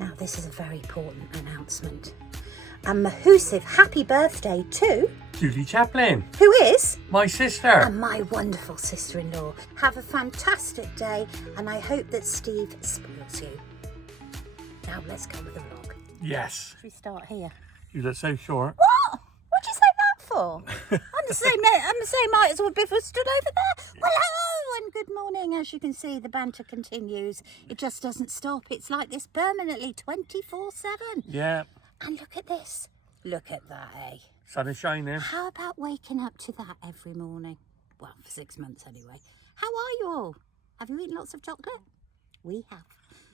Now, this is a very important announcement. A massive happy birthday to Julie Chaplin, who is my sister. and my wonderful sister-in-law. Have a fantastic day, and I hope that Steve spoils you. Now let's go with the vlog. Yes. Should we start here? You look so short. What? What'd you say that for? I'm the same height as Biff was stood over there. Well, hello and good morning. As you can see, the banter continues. It just doesn't stop. It's like this permanently, 24/7. Yeah. And look at this. Look at that, eh? Sun is shining. How about waking up to that every morning? Well, for 6 months anyway. How are you all? Have you eaten lots of chocolate? We have.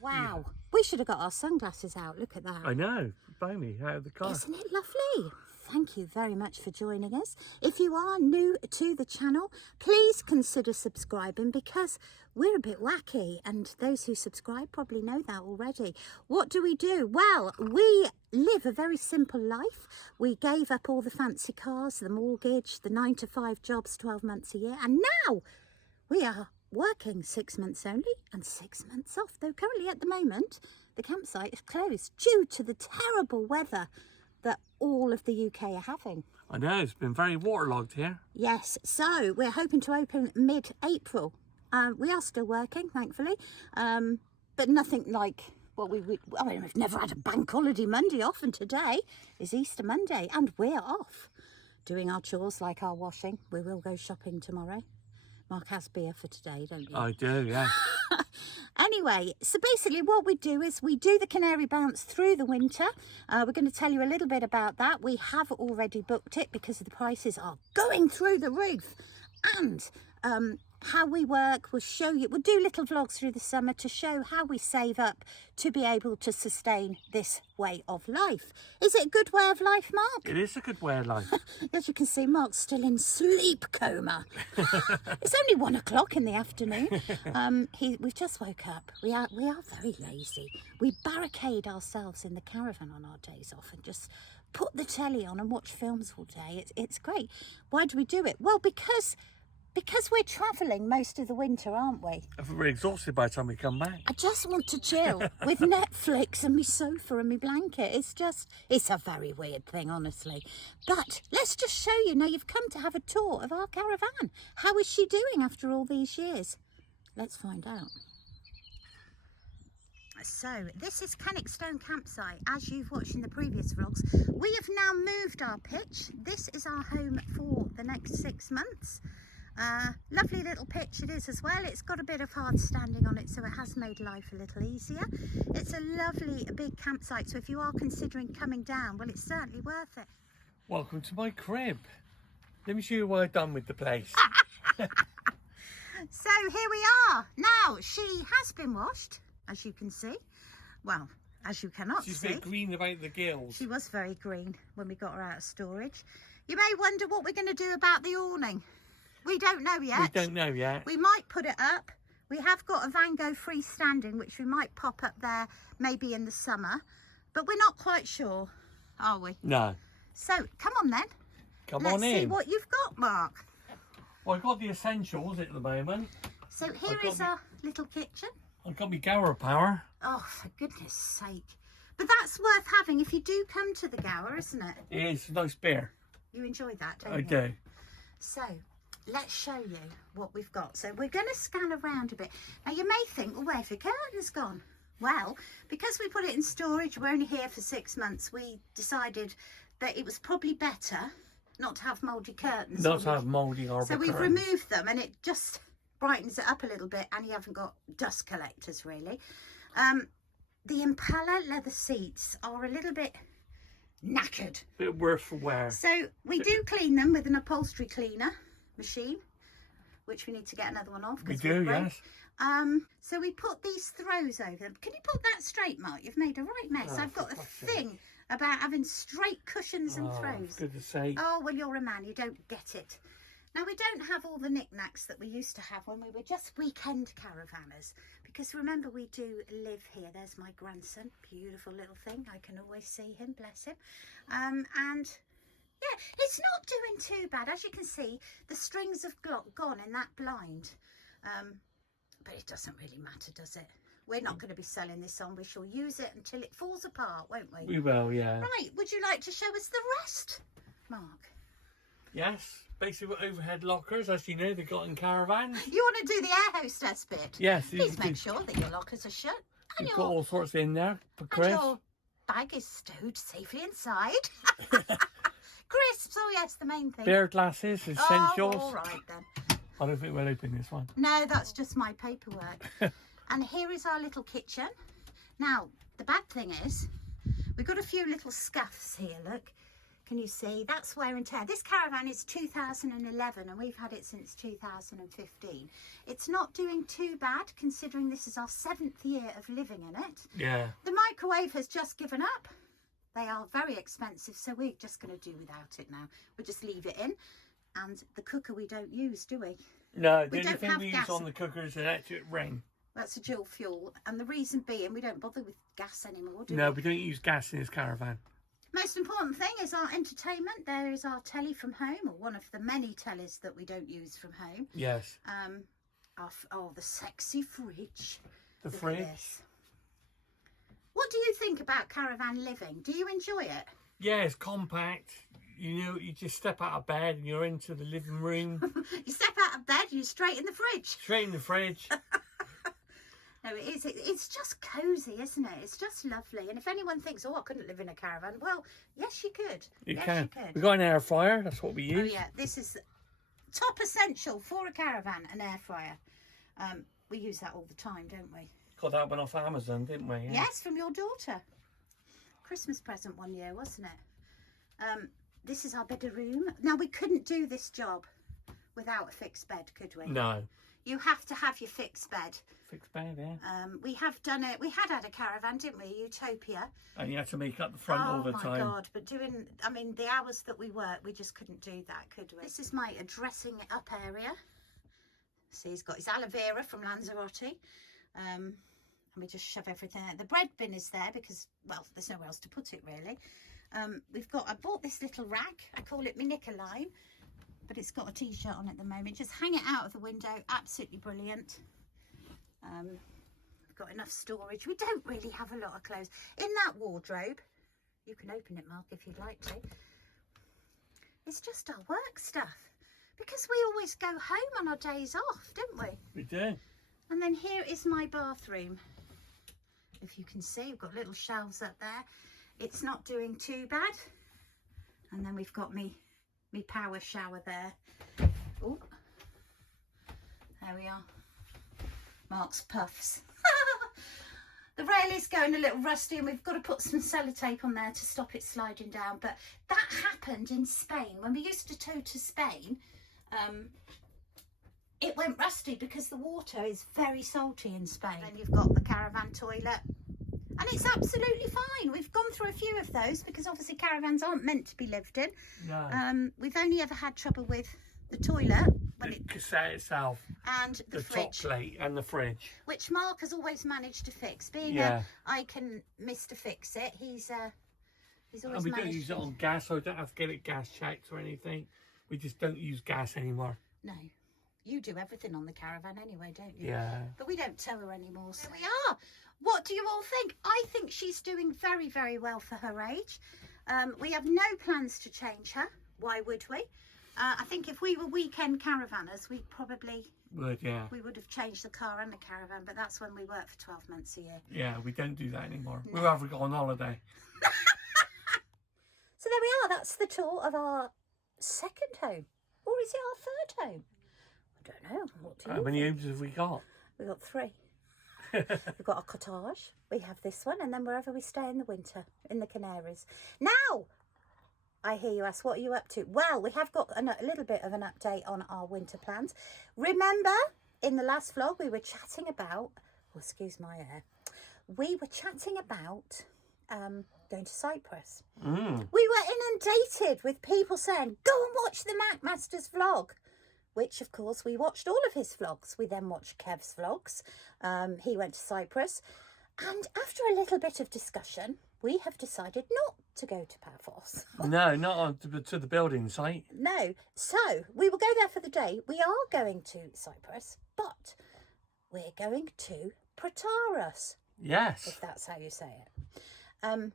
Wow. Yeah. We should have got our sunglasses out. Look at that. I know. Buy me out of the car. Isn't it lovely? Thank you very much for joining us. If you are new to the channel, please consider subscribing because we're a bit wacky and those who subscribe probably know that already. What do? Well, we live a very simple life. We gave up all the fancy cars, the mortgage, the 9-to-5 jobs, 12 months a year, and now we are working 6 months only and 6 months off. Though currently at the moment, the campsite is closed due to the terrible weather that all of the UK are having. I know, it's been very waterlogged here. Yes, so we're hoping to open mid-April. We are still working, thankfully, but nothing like what we've never had a bank holiday Monday off, and today is Easter Monday, and we're off doing our chores like our washing. We will go shopping tomorrow. Mark has beer for today, don't you? I do, yeah. Anyway, so basically what we do is we do the Canary bounce through the winter. We're going to tell you a little bit about that. We have already booked it because the prices are going through the roof. And how we work, we'll show you, we'll do little vlogs through the summer to show how we save up to be able to sustain this way of life. Is it a good way of life, Mark? It is a good way of life. As you can see, Mark's still in sleep coma. It's only 1 o'clock in the afternoon. We've just woke up. We are very lazy. We barricade ourselves in the caravan on our days off and just put the telly on and watch films all day. It's great. Why do we do it? Well, because we're travelling most of the winter, aren't we? We're exhausted by the time we come back. I just want to chill with Netflix and my sofa and my blanket. It's a very weird thing, honestly. But let's just show you. Now, you've come to have a tour of our caravan. How is she doing after all these years? Let's find out. So, this is Cannockstone Campsite. As you've watched in the previous vlogs, we have now moved our pitch. This is our home for the next 6 months. Lovely little pitch it is as well. It's got a bit of hard standing on it, so it has made life a little easier. It's a lovely big campsite, so if you are considering coming down, well, it's certainly worth it. Welcome to my crib. Let me show you what I've done with the place. So here we are. Now, she has been washed, as you can see. Well, as you cannot see. She's a bit green about the gills. She was very green when we got her out of storage. You may wonder what we're going to do about the awning. We don't know yet. We don't know yet. We might put it up. We have got a Van Gogh freestanding, which we might pop up there maybe in the summer. But we're not quite sure, are we? No. So, come on then. Come on in. Let's see what you've got, Mark. Well, I've got the essentials at the moment. So here is our little kitchen. I've got my Gower power. Oh, for goodness sake. But that's worth having if you do come to the Gower, isn't it? It is. Nice beer. You enjoy that, don't you? I do. So, let's show you what we've got. So we're going to scan around a bit. Now you may think, well, where have the curtains gone? Well, because we put it in storage, we're only here for 6 months, we decided that it was probably better not to have mouldy curtains. Not to have mouldy or so we've removed them and it just brightens it up a little bit, and you haven't got dust collectors really. The Impala leather seats are a little bit knackered. Bit worse for wear. So we do clean them with an upholstery cleaner machine, which we need to get another one off. We do, yes. So we put these throws over them. Can you put that straight, Mark? You've made a right mess. I've got a thing about having straight cushions and throws. Good to say. Oh, well, you're a man. You don't get it. Now, we don't have all the knickknacks that we used to have when we were just weekend caravanners. Because remember, we do live here. There's my grandson. Beautiful little thing. I can always see him, bless him. And yeah, it's not doing too bad. As you can see, the strings have gone in that blind. But it doesn't really matter, does it? we're not going to be selling this on. We shall use it until it falls apart, won't we? We will, yeah. Right, would you like to show us the rest, Mark? Yes, basically overhead lockers, as you know, they've got in caravans. You want to do the air hostess bit? Yes. Please make sure that your lockers are shut. And You've got all sorts in there for Chris. And your bag is stowed safely inside. Crisps, oh yes, the main thing. Beer glasses, essentials. Oh, all right then. I don't think we'll open this one. No, that's just my paperwork. And here is our little kitchen. Now, the bad thing is, we've got a few little scuffs here, look. Can you see? That's wear and tear. This caravan is 2011 and we've had it since 2015. It's not doing too bad considering this is our 7th year of living in it. Yeah. The microwave has just given up. They are very expensive, so we're just going to do without it now. We'll just leave it in. And the cooker we don't use, do we? No, We the only don't thing have we gas. use on the cooker is an electric ring. That's a dual fuel. And the reason being, we don't bother with gas anymore, do No, we? we don't use gas in this caravan. Most important thing is our entertainment. There is our telly from home, or one of the many tellies that we don't use from home. Yes. The sexy fridge. The Look at fridge. this. What do you think about caravan living? Do you enjoy it? Yeah, it's compact. You know, you just step out of bed and you're into the living room. You step out of bed, you're straight in the fridge. Straight in the fridge. No, it is. It's just cosy, isn't it? It's just lovely. And if anyone thinks, oh, I couldn't live in a caravan, well, yes, you could. You yes, can. you could. We've got an air fryer. That's what we Oh, use. yeah. This is top essential for a caravan, an air fryer. We use that all the time, don't we? Got that one off Amazon, didn't we? Yeah. Yes, from your daughter. Christmas present one year, wasn't it? This is our bedroom. Now, we couldn't do this job without a fixed bed, could we? No. You have to have your fixed bed. Fixed bed, yeah. We have done it. We had a caravan, didn't we? Utopia. And you had to make up the front all the time. Oh my God, but the hours that we work, we just couldn't do that, could we? This is my dressing up area. See, he's got his aloe vera from Lanzarote. And we just shove everything out. The bread bin is there because, well, there's nowhere else to put it really. I bought this little rack. I call it my knicker line, but it's got a t-shirt on at the moment. Just hang it out of the window. Absolutely brilliant. We've got enough storage. We don't really have a lot of clothes. In that wardrobe, you can open it, Mark, if you'd like to. It's just our work stuff because we always go home on our days off, don't we? We do. And then here is my bathroom. If you can see, we've got little shelves up there. It's not doing too bad. And then we've got me power shower there. Oh, there we are. Mark's puffs. The rail is going a little rusty and we've got to put some sellotape on there to stop it sliding down. But that happened in Spain. When we used to tow to Spain, it went rusty because the water is very salty in Spain. Then you've got the caravan toilet. And it's absolutely fine. We've gone through a few of those because obviously caravans aren't meant to be lived in. No. We've only ever had trouble with the toilet. The cassette itself. And the fridge. Top plate and the fridge. Which Mark has always managed to fix. Being I can miss to fix it, he's always And we don't managed use it on gas, so I don't have to get it gas checked or anything. We just don't use gas anymore. No. You do everything on the caravan anyway, don't you? Yeah. But we don't tow her anymore, so we are. What do you all think? I think she's doing very, very well for her age. We have no plans to change her. Why would we? I think if we were weekend caravanners, we probably we would have changed the car and the caravan, but that's when we work for 12 months a year. Yeah, we don't do that anymore. No. We'd rather go on holiday. So there we are. That's the tour of our second home. Or is it our third home? I don't know. What do you How many homes have we got? We've got 3. We've got a cottage. We have this one, and then wherever we stay in the winter, in the Canaries. Now, I hear you ask, what are you up to? Well, we have got a little bit of an update on our winter plans. Remember, in the last vlog, we were chatting about, oh, excuse my air, we were chatting about going to Cyprus. We were inundated with people saying, go and watch the MacMaster's vlog, which of course we watched all of his vlogs. We then watched Kev's vlogs. He went to Cyprus, and after a little bit of discussion, we have decided not to go to Paphos. No, not on to the building site. No, so we will go there for the day. We are going to Cyprus, but we're going to Protaras, Yes. if that's how you say it.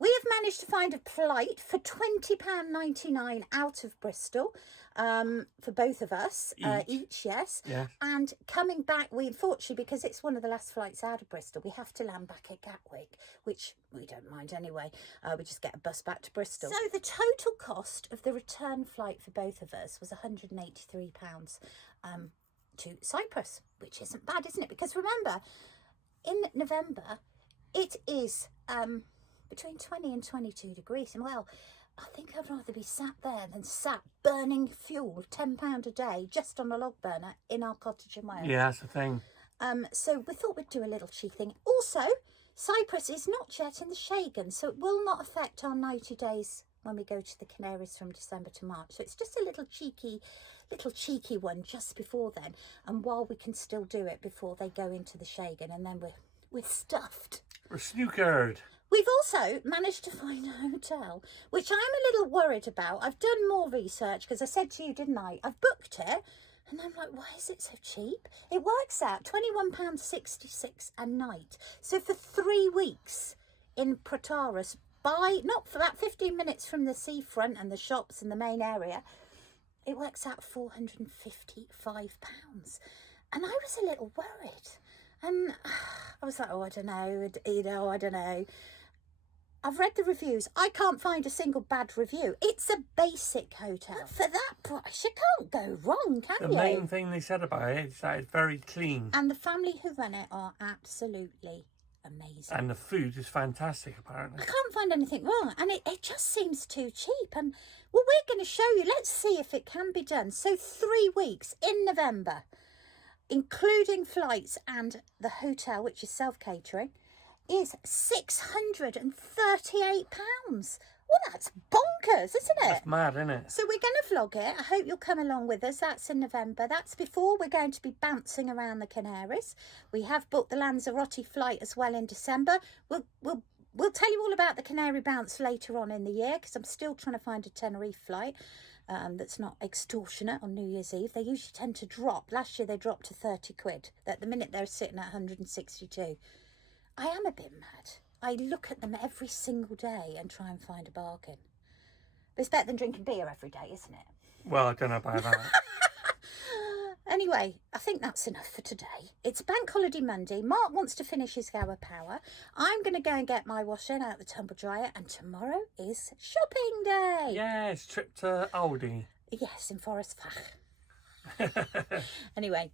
We have managed to find a flight for £20.99 out of Bristol for both of us each, yes. Yes. And coming back, we unfortunately, because it's one of the last flights out of Bristol, we have to land back at Gatwick, which we don't mind anyway. We just get a bus back to Bristol. So the total cost of the return flight for both of us was £183 to Cyprus, which isn't bad, isn't it? Because remember, in November, it is between 20 and 22 degrees. And well, I think I'd rather be sat there than sat burning fuel, £10 a day, just on a log burner in our cottage in Wales. Yeah, that's the thing. So we thought we'd do a little cheeky thing. Also, Cyprus is not yet in the Schengen, so it will not affect our 90 days when we go to the Canaries from December to March. So it's just a little cheeky one just before then, and while we can still do it before they go into the Schengen, and then we're stuffed. We're snookered. We've also managed to find a hotel, which I'm a little worried about. I've done more research because I said to you, didn't I? I've booked it and I'm like, why is it so cheap? It works out £21.66 a night. So for 3 weeks in Protaras, not for about 15 minutes from the seafront and the shops and the main area, it works out £455. And I was a little worried. And I was like, I don't know. I've read the reviews. I can't find a single bad review. It's a basic hotel. But for that price, you can't go wrong, can you? The main thing they said about it is that it's very clean. And the family who run it are absolutely amazing. And the food is fantastic, apparently. I can't find anything wrong. And it just seems too cheap. And, well, we're going to show you. Let's see if it can be done. So 3 weeks in November, including flights and the hotel, which is self-catering, is £638. Well, that's bonkers, isn't it? That's mad, isn't it? So we're going to vlog it. I hope you'll come along with us. That's in November. That's before we're going to be bouncing around the Canaries. We have booked the Lanzarote flight as well in December. We'll tell you all about the Canary bounce later on in the year, because I'm still trying to find a Tenerife flight that's not extortionate on New Year's Eve. They usually tend to drop. Last year they dropped to 30 quid. At the minute they're sitting at 162. I am a bit mad. I look at them every single day and try and find a bargain. But it's better than drinking beer every day, isn't it? Well, I don't know about that. Anyway, I think that's enough for today. It's Bank Holiday Monday. Mark wants to finish his Gower Power. I'm going to go and get my washing out the tumble dryer. And tomorrow is shopping day. Yes, trip to Aldi. Yes, in Forest Fach. Anyway,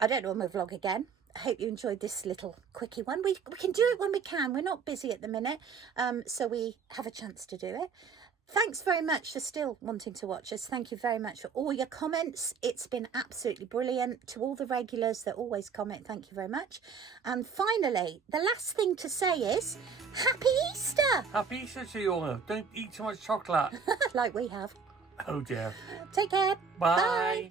I don't know when we'll vlog again. I hope you enjoyed this little quickie one. We can do it when we can. We're not busy at the minute, so we have a chance to do it. Thanks very much for still wanting to watch us. Thank you very much for all your comments. It's been absolutely brilliant. To all the regulars that always comment, thank you very much. And finally, the last thing to say is, Happy Easter! Happy Easter to you all. Don't eat too much chocolate. Like we have. Oh dear. Take care. Bye.